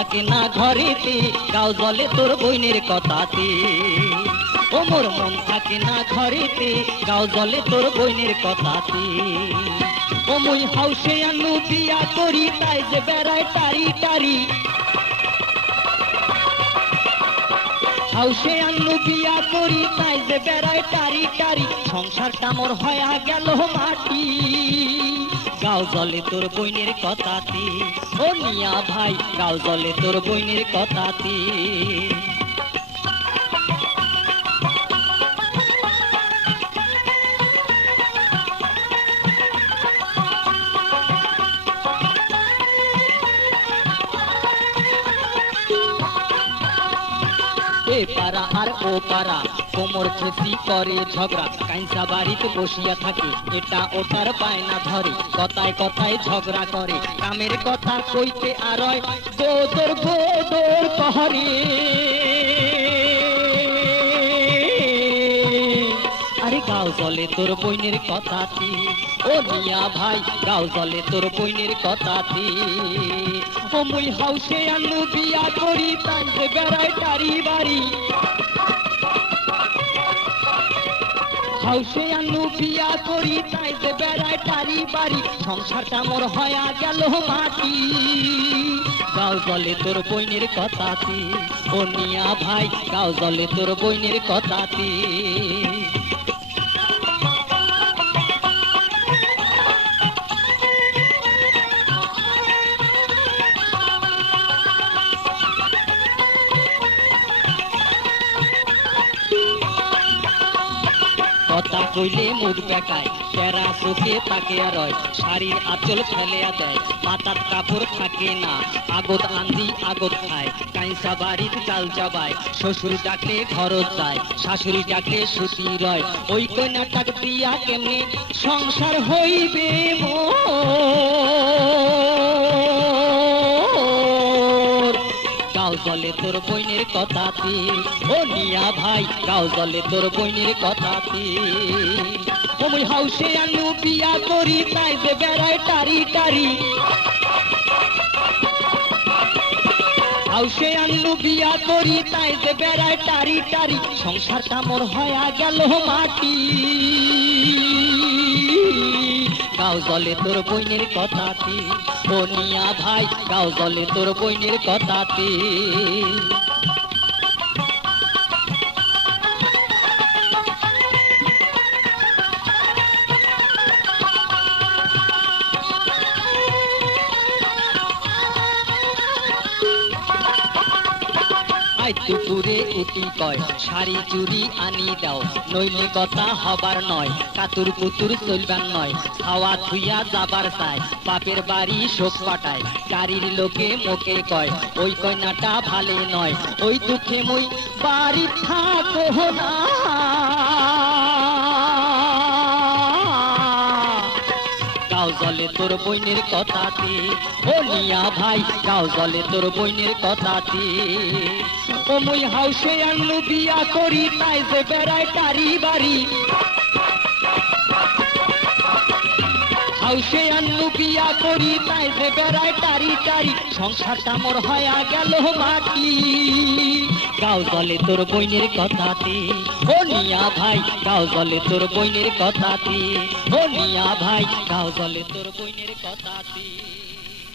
থাকে না ঘরেতে, গাও জলে তোর বইনের কথাতে। ও মোর মন থাকে না ঘরেতে, গাও জলে তোর বইনের কথাতে। ও মুই হাউসে আনু বিয়া করি, তাই যে বেড়ায় টারি টারি। হাউসে আনু বিয়া করি, তাই যে বেড়ায় টারি টারি। সংসারটা মোর হয়া গেল মাটি, গাও জলে তোর বইনের কথাতে। ও মিয়া ভাই, গাও জলে তোর বইনের কথাতে। এ পাড়া আর ও পাড়া কোমর খেসি করে ঝগড়া, কাইসা বাড়িতে বসিয়া থাকে, এটা ওটার বায়না ধরে, কথায় কথায় ঝগড়া করে, কামের কথা কইতে আর গোদর গোদর কহরে। আরে গাও জলে তোর বইনের কথাতে। ও মিয়া ভাই, গাও জলে তোর বইনের কথাতে। ও মুই হাউসে আনু বিয়া করি, তাই যে বেড়ায় টারি বাড়ি। হাউসে আনু বিয়া করি, তাই যে বেড়ায় টারি বাড়ি। সংসারটা মোর হয়া গেল মাটি, গাও জলে তোর বইনের কথাতে। ও মিয়া ভাই, গাও জলে তোর বইনের কথাতে। কথা কইলে মুখ বেকায়, তেরা চোখে তাকিয়া রয়, শাড়ির আঁচল ফেলিয়া দেয়, মাথার কাপড় থাকে না, আগত আন্দি আগত খায়, কাইসা বাড়ির চাল চাবায়, শ্বশুর ডাকলে ঘরত যায়, শাশুড়ি ডাকলে সুতি রয়। ওই কন্যাটাক দিয়া কেমনে সংসার হইবে মোর, গাও জলে তোর বইনের কথাতে। ও মিয়া ভাই, গাও জলে তোর বইনের কথাতে। ও মুই হাউসে আনু বিয়া করি, তাই যে বেড়ায় টারি টারি। হাউসে আনু বিয়া করি, তাই যে বেড়ায় টারি টারি। সংসারটা মোর হয়া গেল মাটি, গাও জলে তোর বইনের কথাতে। ও মিয়া ভাই, গাও জলে তোর বইনের কথাতে। দুপুরে উঠি কয়, শাড়ি চুরি আনি দাও, নইলে কথা হবার নয়, কাতুর কুতুর চলবার নয়, খাওয়া থুইয়া যাবার চায়, বাপের বাড়ি শোক পাঠায়, গাড়ির লোকে মোকে কয়, ওই কন্যাটা ভালে নয়, ওই দুঃখে মই বাড়ি থাকো না। গাও জলে তোর বইনের কথাতে। ও মিয়া ভাই, গাও জলে তোর বইনের কথাতে। ও মুই হাউসে আনু বিয়া করি, তাই যে বেড়ায় টারি বাড়ি। হাউসে আনু বিয়া করি, তাই যে বেড়ায় টারি টারি। সংসারটা মোর হয়া গেল মাটি, গাও জলে তোর বইনের কথাতে। ও মিয়া ভাই, গাও জলে তোর বইনের কথাতে। ও মিয়া ভাই, গাও জলে তোর বইনের কথাতে।